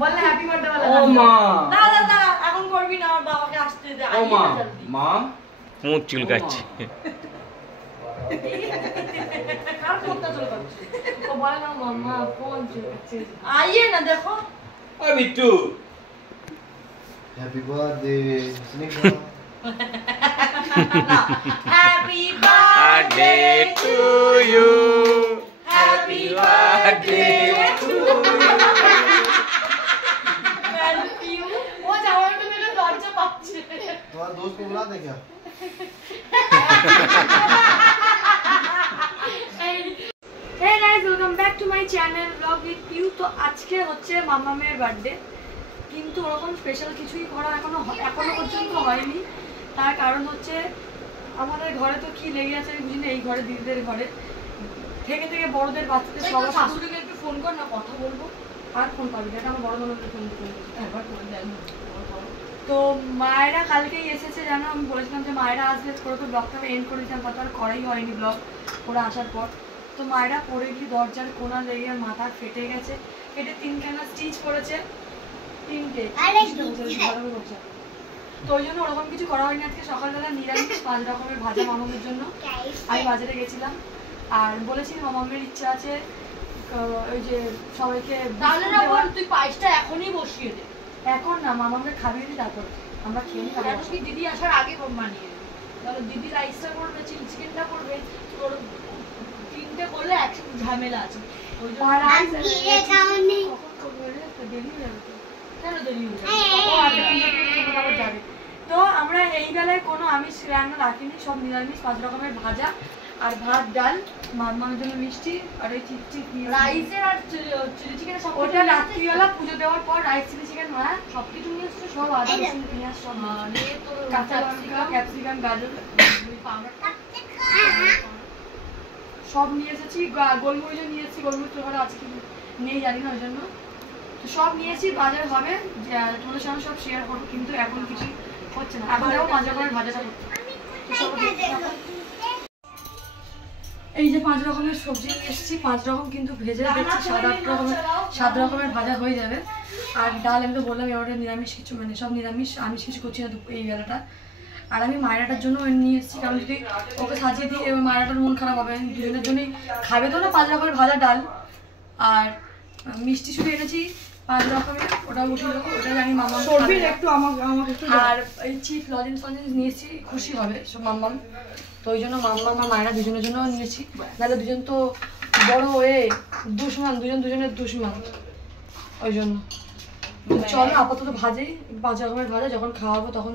বললে happy birthday বলে। ও মা না না না এখন করবি না, আমার বাবাকে আসতে দে। ও মা মা মুখ চুলকাচ্ছে। কার ফোনটা চলছে? ও বলে না মাম্মা ফোন চলছে। আইয়ে না দেখো। ও Bittu happy birthday Sneha. Happy birthday to you, happy birthday to you. ও জামাইটা মেরে লজ্জা পাচ্ছে। तुम्हारा दोस्त को बुला दे क्या? Hey guys, welcome back to my channel vlog with Piu। তো আজকে হচ্ছে মামামের বার্থডে, কিন্তু ওরকম স্পেশাল কিছুই করা এখনো পর্যন্ত হয়নি। তার কারণ হচ্ছে আমাদের ঘরে তো কি লেগে আছে আমি বুঝি না। এই ঘরে দিদিদের ঘরে থেকে থেকে বড়দের বাচ্চাদের সবার শাশুড়িকে একটু ফোন কর না, কথা বলবো। আর ফোন পাবি না, আমার বড় বোনদের ফোন একবার করে দেয়। তো মায়েরা কালকেই এসেছে জানো, আমি বলেছিলাম যে মায়েরা আসবে করে তো ব্লগটা আমি এন্ড করে দিয়েছিলাম, তারপর করাই হয়নি ব্লগ ওরা আসার পর। তো মায়েরা পরে গিয়ে দরজার কোনা লেগে আর মাথা ফেটে গেছে, ফেটে 3খানা স্টিচ করেছে, 3টে। তো ওই জন্য ওরকম কিছু করা হয়নি। আজকে সকালবেলা নিরামিষ 5 রকমের ভাজা মামামের জন্য আমি বাজারে গেছিলাম, আর বলেছি মামামের ইচ্ছা আছে ওই যে সবাইকে। তাহলে না বল তুই পায়েসটা এখনই বসিয়ে দে। এখন না, মামাকে খাবিয়ে দিই তারপর আমরা খেয়ে নিই। তারপর কি দিদি আসার আগে বানিয়ে দেবে। তাহলে দিদি রাইসটা করবে, চিলি চিকেনটা করবে, তোর 3টে করলে একসাথে ঝামেলা আছে। ওই জন্য কেন দেরি হয়ে যাবে। তো আমরা এই বেলায় কোনো আমিষ রান্না রাখিনি, সব নিরামিষ। 5 রকমের ভাজা আর ভাত, ডাল, মামার জন্য মিষ্টি, আর ওই চিপচিপ রাইসের আর চিলি চিকেন। ওটা রাত্রিবেলা পুজো দেওয়ার পর রাইস চিলি চিকেন। হ্যাঁ সব কিছু নিয়ে এসছো, সব আদা রসুন পেঁয়াজ সব নিয়ে, তোর কাঁচা লঙ্কা, ক্যাপসিকাম, গাজর সব নিয়ে এসেছি। গোলমরিচও নিয়ে এসেছি, গোলমরিচ ওখানে আছে কি নেই জানি না, ওই জন্য তো সব নিয়েছি। বাজার হবে, তোমাদের সঙ্গে সব শেয়ার করবো, কিন্তু এখন কিছু হচ্ছে না। এখন যাবো 5 রকমের ভাজাটা করতে। এই যে 5 রকমের সবজি নিয়ে এসেছি, 5 রকম কিন্তু ভেজে দেখছি 7 রকমের ভাজা হয়ে যাবে। আর ডাল আমি তো বললাম এবারে নিরামিষ কিছু, মানে সব নিরামিষ, আমিষ কিছু করছি না এই বেলাটা। আর আমি মায়েরাটার জন্য নিয়ে এসেছি, কারণ যদি ওকে সাজিয়ে দিই এবার মায়েরাটার মন খারাপ হবে। দুজনের জন্যই খাবে তো না 5 রকমের ভাজা, ডাল আর মিষ্টি শুধু এনেছি 5 রকমের, ওটা বসে দেবো। ওটাই আমি মামা একটু আমাকে একটু। আর এই চিপ লজেন্স নিয়েছি, খুশি হবে সব মাম্মাম। তো ওই জন্য মাম্মা আমার মায়েরা দুজনের জন্য নিয়েছি, নাহলে দুজন তো বড় হয়ে দুশ্মান, দুজনের দুশ্মান, ওই জন্য। চলো আপাতত ভাজেই 5 রকমের ভাজা, যখন খাওয়াবো তখন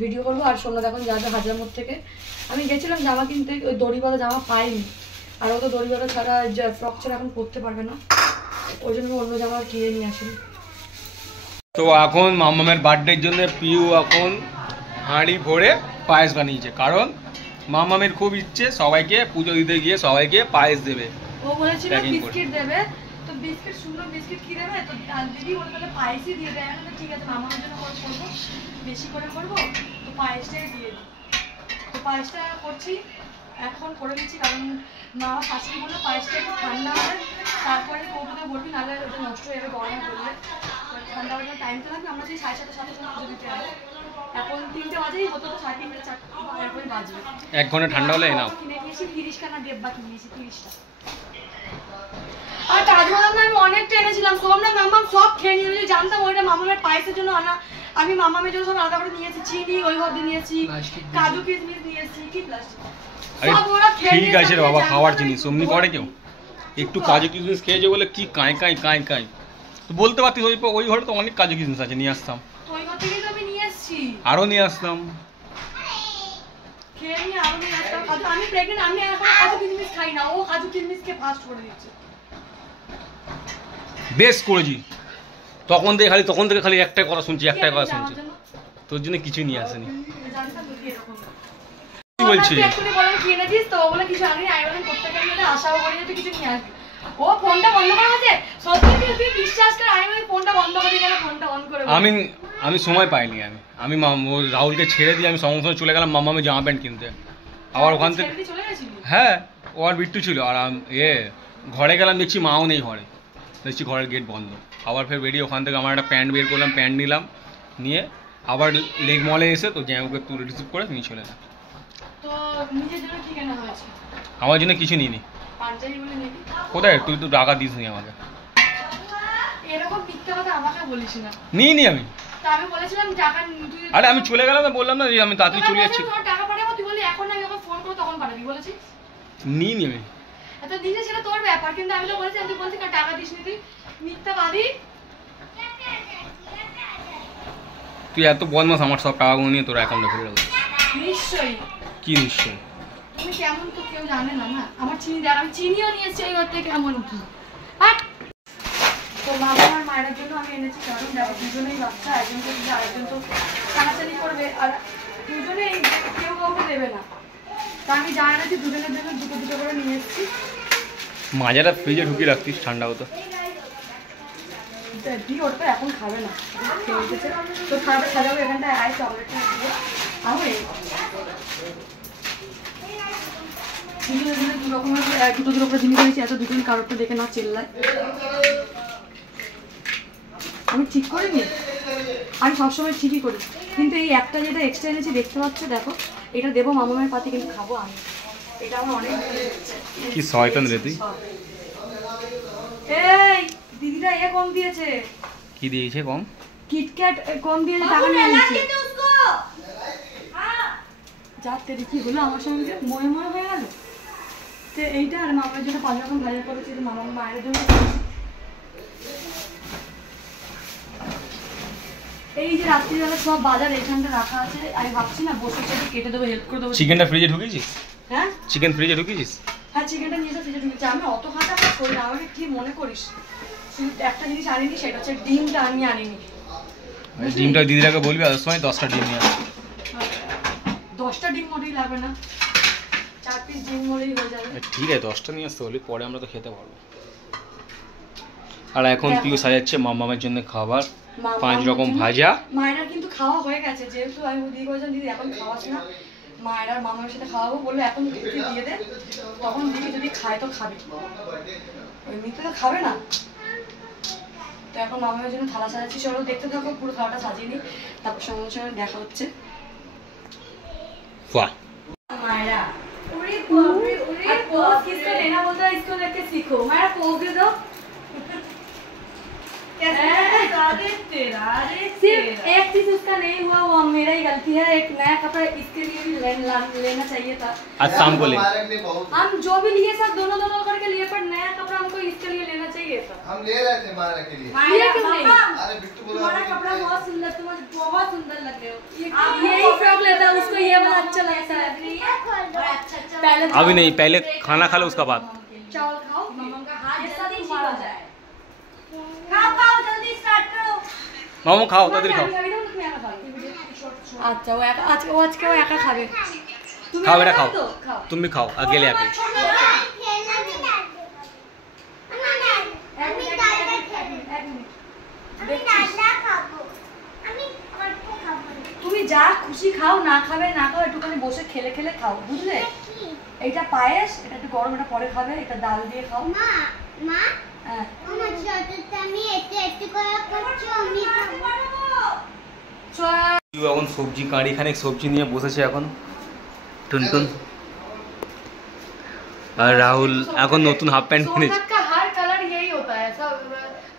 ভিডিও করবো। আর সোমনাথ এখন যাবে হাজারমোড় থেকে। আমি গেছিলাম জামা কিনতে, ওই দড়িবাঁধা জামা পাইনি, আর ও তো দড়িবাঁধা ছাড়া ফ্রক ছাড়া এখন পরতে পারবে না, ওই জন্য অন্য জামা কিনে নিয়ে আসেনি। তো এখন মামামের বার্থডের জন্য পিউ এখন হাঁড়ি ভরে পায়েস বানিয়েছে, কারণ মামামের খুব ইচ্ছে সবাইকে পুজো দিতে গিয়ে সবাইকে পায়েস দেবে। ও বলেছিল বিস্কিট দেবে, তো বিস্কিট শুকনো বিস্কিট কি দেবে, তো দিদি বলে তাহলে পায়েসই দিয়ে দেয়। আমি ঠিক আছে মামামের জন্য করবো, বেশি করে করবো, তো পায়েসটাই দিয়ে দিই। তো পায়েসটা করছি, এখন করে দিচ্ছি, কারণ মা শাশুড়ি বললো পায়েসটা একটু ঠান্ডা হবে তারপরে কৌটোতে বলবি, নাহলে ওটা নষ্ট হয়ে যাবে গরমে করলে। ঠান্ডা হওয়ার জন্য টাইম তো লাগবে, আমরা সেই 7:30 পুজো দিতে হবে। এখন 3টে বাজেই হতো, তো 3:30 4 এরকমই বাজবে। 1 ঘন্টা ঠান্ডা হলে নাও। কিনে নিয়েছি 30খানা ডেব্বা কিনেছি, 30টা। আর তাজমহল আমি অনেকটা এনেছিলাম, সোমনাথ মামাম সব খেয়ে নিয়েছি। জানতাম ওইটা মামামের পায়েসের জন্য আনা, আমি মামামের জন্য সব আলাদা করে নিয়েছি। চিনি ওই ঘরে নিয়েছি, কাজু কিশমিশ নিয়েছি। কি প্লাস্টিক ঠিক আছে রে বাবা, খাওয়ার জিনিস অমনি করে কেউ। একটু কাজু কিশমিশ খেয়েছে বলে কি কাঁই কাঁই কাঁই কাঁই, তো বলতে পারতিস ওই ঘরে তো অনেক কাজু কিশমিশ আছে, নিয়ে আসতাম। ওই ঘর থেকে তো আমি নিয়ে এসেছি, আরো নিয়ে আসতাম। খেয়ে নিয়ে আরো নিয়ে আসতাম। আমি প্রেগনেন্ট, আমি এখন কাজু কিশমিশ খাই না, ও কাজু কিশমিশকে ফাস্ট করে দিচ্ছে। বেশ করেছি, তখন থেকে খালি একটাই কথা শুনছি, তোর জন্য কিছু নিয়ে আসেনি। কি বলছিস? তো বলে কিছু আনি, আমি বললাম করতে গেলে আশাও করি যে কিছু নিয়ে আসবি। ও ফোনটা বন্ধ করে আছে, সত্যি তুই বিশ্বাস কর, আমি ফোনটা বন্ধ করে দিয়ে ফোনটা অন করে। আমি সময় পাইনি, আমি রাহুলকে ছেড়ে দিয়ে আমি সঙ্গে সঙ্গে চলে গেলাম মামামের জামা প্যান্ট কিনতে। আবার ওখান থেকে হ্যাঁ, ও আর বিট্টু ছিল, আর ঘরে গেলাম, দেখছি মাও নেই ঘরে। দেখছি ঘরের গেট বন্ধ। আবার ফের বেরিয়ে ওখান থেকে আমার একটা প্যান্ট বের করলাম, প্যান্ট নিলাম, নিয়ে আবার লেক মলে এসে তো জ্যামকে তুলে রিসিভ করে নিয়ে চলে এলাম। তো নিজের জন্য কি কেনা হয়েছে? আমার জন্য কিছু নিইনি। পাঞ্জাবি বলে নিবি? কোথায়? তুই তো টাকা দিস নি আমাকে। এরকম মিথ্যা কথা আমাকে বলিস না। নিইনি আমি। তো আমি বলেছিলাম টাকা তুই, আরে আমি চলে গেলাম না, বললাম না যে আমি তাড়াতাড়ি চলে যাচ্ছি। তোর টাকা পাঠাবো, তুই বললি এখন না, আমি ওকে ফোন করবো তখন পাঠাবি বলেছিস। নিইনি আমি। এত দিনে সেটা তোর ব্যাপার, কিন্তু আমি তো বলেছি, তুই বলছিস টাকা দিস নি, তুই মিথ্যাবাদী। তুই এত বদমাস, আমার সব টাকাগুলো নিয়ে তোর অ্যাকাউন্টে ফেলে রাখবি। নিশ্চয়ই। কি নিশ্চয়ই? তুমি কেমন তো কেউ জানে না। না আমার চিনি দেখ, আমি চিনিও নিয়েছি এই ঘর থেকে, কেমন কি। বাট তো মামা আর মায়ের জন্য আমি এনেছি, কারণ দেখো দুজনেই বাচ্চা, একজন তো দিলে আরেকজন তো টানাটানি করবে, আর দুজনেই কেউ কাউকে দেবে না। তা আমি যা এনেছি দুজনের জন্য দুটো দুটো করে নিয়ে এসেছি। মাজাটা ফ্রিজে ঢুকিয়ে রাখতিস, ঠান্ডা হতো। দি ওর তো এখন খাবে না, খেয়ে উঠেছে তো খাবে, সাজাবো এখানটায়। আয় চকলেটটা দিয়ে আমি দু রকমের দুটো দুটো করে জিনিস এনেছি, এত দুজন কারোরটা দেখে না চেল্লায়। আমি ঠিক করিনি, আমি সবসময় ঠিকই করি, কিন্তু এই একটা যেটা এক্সট্রা এনেছি দেখতে পাচ্ছ, দেখো এটা দেবো মামামের পাতে, কিন্তু খাবো আমি। এটা আমার অনেক ভালো লাগছে। কি শয়তান রে তুই। এই দিদিরা এ কম দিয়েছে। কি দিয়েছে কম? কিটক্যাট কম দিয়েছে, টাকা নিয়ে নিয়েছে। যাতে কি হলো আমার সঙ্গে মনে মনে হয়ে গেল। তো এইটা আর মামার জন্য 5 রকম ভাজা করেছি, মামার মায়ের জন্য। এই যে রাত্রিবেলা সব বাজার এখানটা রাখা আছে, আমি ভাবছি না বসে চেপে কেটে দেবো, হেল্প করে দেবো। চিকেনটা ফ্রিজে ঢুকিয়েছিস? হ্যাঁ চিকেন ফ্রিজে ঢুকিয়েছিস? হ্যাঁ চিকেনটা নিয়ে এসে ফ্রিজে ঢুকেছি। আমি অত হাঁটাহাঁটা করি না, আমাকে কি মনে করিস? শুধু একটা জিনিস আনিনি, সেটা হচ্ছে ডিমটা আমি আনিনি। ডিমটা দিদিরাকে বলবি আর সময় 10টা ডিম নিয়ে আসবে। 10টা ডিম মোটেই লাগবে না, 4 পিস ডিম মোটেই হয়ে যাবে। ঠিক আছে 10টা নিয়ে আসতে বলি, পরে আমরা তো খেতে পারবো। আর এখন পিউ সাজাচ্ছে মামামের জন্য খাবার, 5 রকম ভাজা। মায়ের কিন্তু খাওয়া হয়ে গেছে, যেহেতু আমি দিদি বলছিলাম দিদি এখন খাওয়াস না, মায়ের আর মামার সাথে খাওয়াবো, বললো এখন দিদি দিয়ে দে, তখন দিদি যদি খায় তো খাবে, এমনিতে তো খাবে না। তো এখন মামার জন্য থালা সাজাচ্ছি, চলো দেখতে থাকো, পুরো থালাটা সাজিয়ে নিই, তারপর সঙ্গে সঙ্গে দেখা হচ্ছে। বাহ मायरा पोज किसको लेना बोलता है, इसको लेके सीखो। मायरा पोज दे दो। सिर्फ एक चीज उसका नहीं हुआ, वो मेरा ही गलती है। एक नया कपड़ा इसके लिए भी लेना चाहिए था। आज शाम को ले। हम जो भी लिए सब दोनों दोनों करके लिए, पर नया कपड़ा हमको इसके लिए लेना चाहिए था। हम ले रहे थे मायरा के लिए। लिए क्यों नहीं? अरे बिट्टू बोला तुम्हारा कपड़ा बहुत सुंदर, तुम बहुत सुंदर लग रहे हो। यही फ्रॉक लेता है, उसको ये वाला अच्छा लगता है। पहले अभी नहीं, पहले खाना खा लो उसका बाद। चावल खाओ, मामा का हाथ जल्दी ठीक हो जाए। खाओ जल्दी स्टार्ट करो। মামু খাও, তাড়াতাড়ি খাও। আচ্ছা ও একা, আজকে ও একা খাবে। তুমি খাও, একা এটা খাবে খাও। তো? খাও। তুমি খাও, अकेले आके। তুমি যা খুশি খাও, না খাবে না খাও, একটুখানি বসে খেলে খেলে খাও, বুঝলে? এইটা পায়েস, এটা একটু গরম, এটা পরে খাবে, এটা ডাল দিয়ে খাও। মা মা হ্যাঁ আমার ছোটটা আমি একটু করে করছি, আমি পিউ এখন সবজি কাঁড়ি খানিক সবজি নিয়ে বসেছে এখন, টুনটুন। আর রাহুল এখন নতুন হাফ প্যান্ট কিনেছে। সোমনাথ का हर कलर यही होता है, सब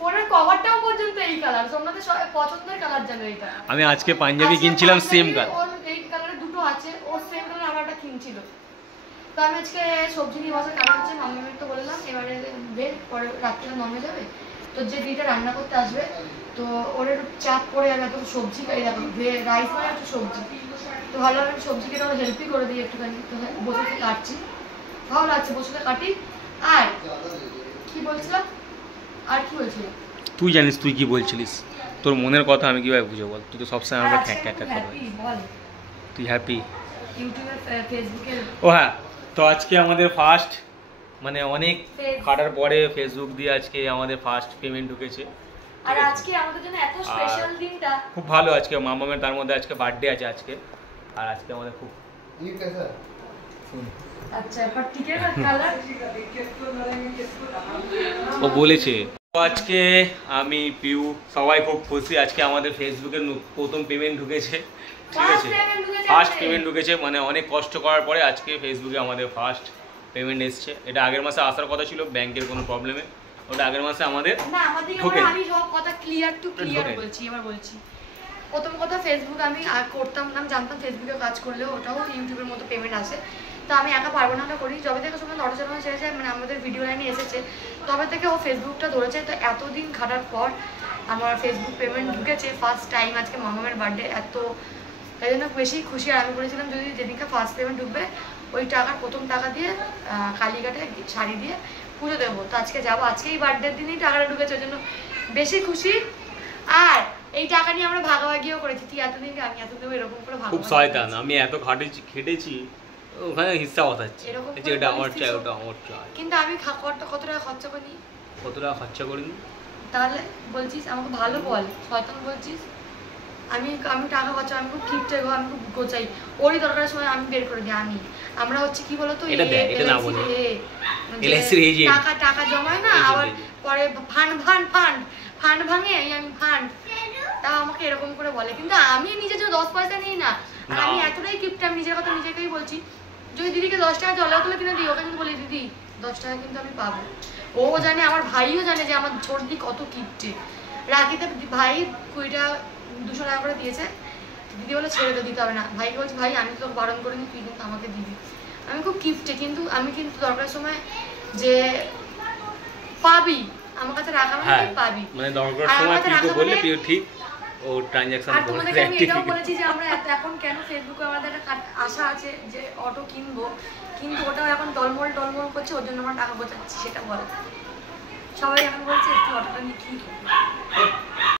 ফোনের কভারটাও পর্যন্ত এই কালার, সোমনাথের পছন্দের কালার জানো এটা। আমি আজকে পাঞ্জাবি কিনছিলাম সেম কালার। ওর এই কালারে দুটো আছে, ও সেম কালার আমার একটা কিনছিল। তো আমি আজকে সবজি নিয়ে বসার কারণ হচ্ছে মামিমের তো বললাম এবারে বের পরে রাত্রে নমে যাবে, তো যে দিদিটা রান্না করতে আসবে তো ওর একটু চাপ পড়ে যাবে, তো সবজি এই দেখো রাইস মানে একটু সবজি, তো ভালো আমি সবজি কেটে ওরা হেল্পই করে দিই একটুখানি। তো বসে কাটছি, ভালো লাগছে বসে কাটি। আর কি বলছিলাম, আর কি বলছিলাম? তুই জানিস তুই কি বলছিলিস, তোর মনের কথা আমি কিভাবে বুঝে বল? তুই তো সবসময় আমাকে খ্যাক খ্যাক খ্যাক করে। বল তুই হ্যাপি? ইউটিউবে ফেসবুকে ও হ্যাঁ, তো আজকে আমাদের ফার্স্ট, মানে অনেক কাটার পরে ফেসবুক দিয়ে আজকে আমাদের ফার্স্ট পেমেন্ট ঢুকেছে। আর আজকে আমাদের জন্য এত স্পেশাল দিনটা, খুব ভালো। আজকে মামামের তার মধ্যে আজকে বার্থডে আছে আজকে, আর আজকে আমাদের খুব ये कैसा? আচ্ছা বাট টিকেট আর কালার ও বলেছে তো আজকে আমি পিউ সবাই খুব খুশি, আজকে আমাদের ফেসবুকের প্রথম পেমেন্ট ঢুকেছে, ঠিক আছে, ফার্স্ট পেমেন্ট ঢুকেছে, মানে অনেক কষ্ট করার পরে আজকে ফেসবুকে আমাদের ফার্স্ট পেমেন্ট এসছে। এটা আগের মাসে আসার কথা ছিল ব্যাংকের কোনো প্রবলেমে, ওটা আগের মাসে আমাদের ঢুকে। আমি সব কথা ক্লিয়ার টু ক্লিয়ার বলছি, এবার বলছি। প্রথম কথা ফেসবুক আমি করতাম না, জানতাম ফেসবুকে কাজ করলেও ওটাও ইউটিউবের মতো পেমেন্ট আসে, তো আমি একা পারবো না, ওটা করি। যবে থেকে সময় নটা চালানো ছেড়েছে, মানে আমাদের ভিডিও লাইনে এসেছে, তবে থেকে ও ফেসবুকটা ধরেছে। তো এতদিন খাটার পর আমার ফেসবুক পেমেন্ট ঢুকেছে ফার্স্ট টাইম, আজকে মামামের বার্থডে, এত তাই জন্য বেশি খুশি। আর আমি বলেছিলাম যদি যেদিনকে ফার্স্ট পেমেন্ট ঢুকবে ওই টাকার প্রথম টাকা দিয়ে কালীঘাটে শাড়ি দিয়ে পুজো দেবো। তো আজকে যাবো, আজকেই বার্থডের দিনই টাকাটা ঢুকেছে, ওই জন্য বেশি খুশি। আর এই টাকা নিয়ে আমরা ভাগাভাগিও করেছি, তুই এতদিনকে আমি এত দেবো, এরকম করে খুব শয়তান, আমি এত খেটেছি ওখানে হিসাব বাতাচ্ছি, এটা আমার চাই ওটা আমার চাই, কিন্তু আমি কত টাকা খরচা করিনি, কত টাকা খরচা করিনি। তাহলে বলছিস আমাকে ভালো বল, শয়তান বলছিস। আমি টাকা খরচা, আমি খুব কিপটে গো, আমি খুব গোচাই, ওরই দরকারের সময় আমি বের করে দিই। আমরা হচ্ছে কি বলতো টাকা জমায় না, আবার পরে ফান্ড ভাঙে, আমি ফান্ড, তা আমাকে এরকম করে বলে, কিন্তু আমি নিজের জন্য 10 পয়সা নিই না। আর আমি এতটাই কিপটে, আমি নিজের কথা নিজেকেই বলছি, যদি দিদিকে 10 টাকা জলের তুলে কিনে দিই, ওকে কিন্তু বলি দিদি 10 টাকা কিন্তু আমি পাবো। ও জানে, আমার ভাইও জানে যে আমার ছোটদি কত কিপটে। রাখিতে ভাই 20 টাকা 200 টাকা করে দিয়েছে, দিদি বলে ছেড়ে দিতে হবে না। ভাইকে বলছি ভাই আমি তো তোকে বারণ করিনি, তুই কিন্তু আমাকে দিবি। আমি খুব কিপটে, কিন্তু আমি কিন্তু দরকারের সময় যে পাবি আমার কাছে রাখা মানে পাবি, মানে দরকারের সময় তুই বললে তুই ঠিক ও ট্রানজাকশন করে। আর তোমাদেরকে আমি এটাও বলেছি যে আমরা এখন কেন ফেসবুকে আমাদের একটা আশা আছে যে অটো কিনবো, কিন্তু ওটাও এখন টলমল করছে, ওর জন্য আমরা টাকা বোঝাচ্ছি, সেটা বলো। সবাই এখন বলছে একটু অটোটা নিয়ে কি করবো,